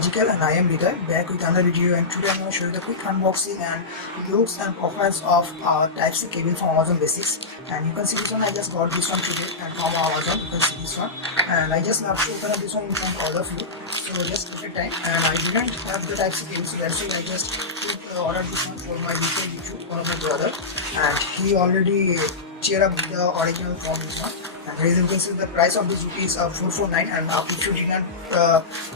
Jikel and I am Rita, back with another video, and today I'm going to show you the quick unboxing and looks and performance of Type-C cable from Amazon Basics. And you can see this one, I just got this one today and from Amazon. You can see this one, and I just love to open up this one in front of all of you, so just take your time. And I didn't have the Type-C cable, so that's why I just ordered this one for my YouTube, one of my brother, and he already cheered up with the original from this one. And here you can see the price of this rupees 449, and if you didn't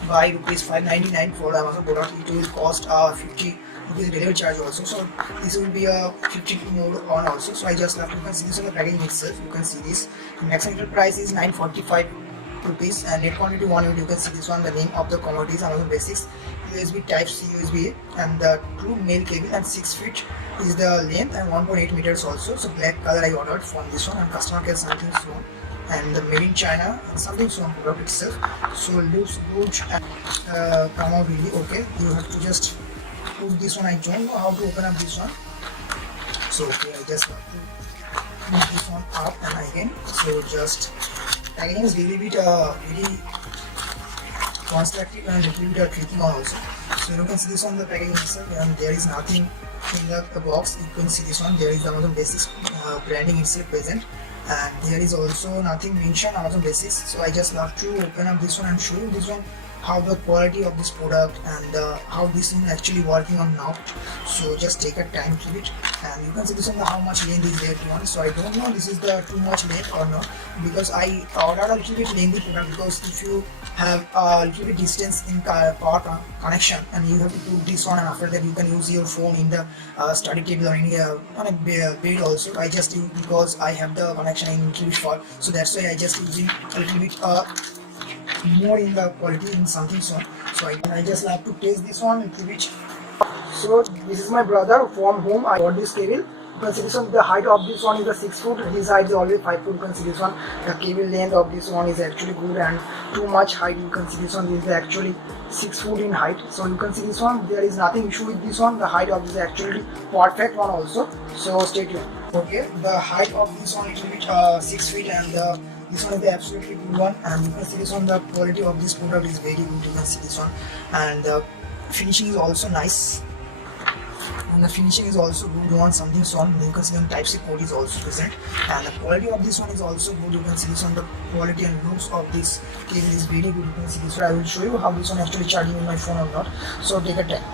buy rupees 599 for the Amazon product, it will cost 50 rupees delivery charge also. So this will be a 50 more on also. So I just left. You can see this on the packaging itself. You can see this. The maximum price is 945 rupees, and net quantity 1 unit. You can see this one. The name of the commodities Amazon Basics. USB Type-C USB, and the true male cable, and 6 feet is the length, and 1.8 meters also. So black color I ordered from this one, and customer care something soon, and the made in China and something soon product itself. So looks good and come out really okay. You have to just put this one. I don't know how to open up this one, so okay, I just have to put this one up and again. So just packaging is really bit really constructive and a little bit clicking on also. So you can see this on the packaging itself, and there is nothing in the box. You can see this one, there is Amazon Basics branding itself present, and there is also nothing mentioned Amazon Basics. So I just love to open up this one and show you this one, how the quality of this product and how this is actually working on now. So just take a time to it, and you can see this one, how much length is there to one. So I don't know this is the too much length or not, because I ordered a little bit lengthy product, because if you have a little bit distance in power connection and you have to put this one, and after that you can use your phone in the study table or any on a bed also. I just use because I have the connection in little bit far, so that's why I just using a little bit more in the quality in something so I just have to taste this one into which. So this is my brother from whom I got this cable. You can see this one, the height of this one is the 6 foot, his height is always 5 foot. You can see this one, the cable length of this one is actually good, and too much height. You can see this one is actually 6 foot in height. So you can see this one, there is nothing issue with this one. The height of this is actually perfect one also. So stay tuned. Okay, the height of this one is a bit 6 feet, and this one is the absolutely good one. And you can see this one, the quality of this product is very good. You can see this one, and the finishing is also nice, and the finishing is also good on something so on. You can see the Type-C port is also present, and the quality of this one is also good. You can see this one, the quality and looks of this cable is very good. You can see this one. I will show you how this one actually charging in my phone or not, so take a time.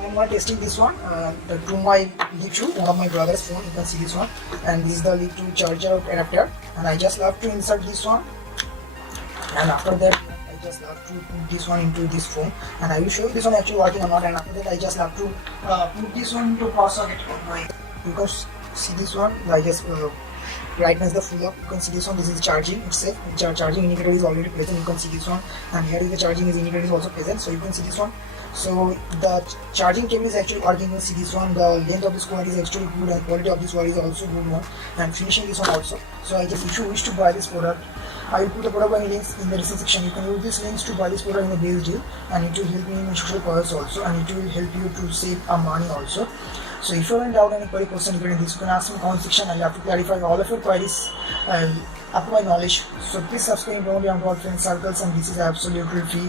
I'm not testing this one to my YouTube, one of my brother's phone. You can see this one, and this is the lead to charger adapter, and I just love to insert this one, and after that I just love to put this one into this phone, and I will show you this one actually working or not. And after that I just love to put this one into power socket on my, because see this one, I just brightness the full up. You can see this one, this is charging itself. The charging indicator is already present. You can see this one, and here is the charging indicator is also present. So you can see this one. So the charging cable is actually working. You can see this one, the length of this cord is actually good, and quality of this wire is also good one, and finishing this one also. So I just, if you wish to buy this product, I will put the product buying links in the description section. You can use these links to buy this product in the base deal, and it will help me in social cause also, and it will help you to save money also. So if you have any doubt, any query, question regarding this, you can ask in the comment section. I have to clarify all of your queries up to my knowledge. So please subscribe, don't be on friends circles, and this is absolutely free.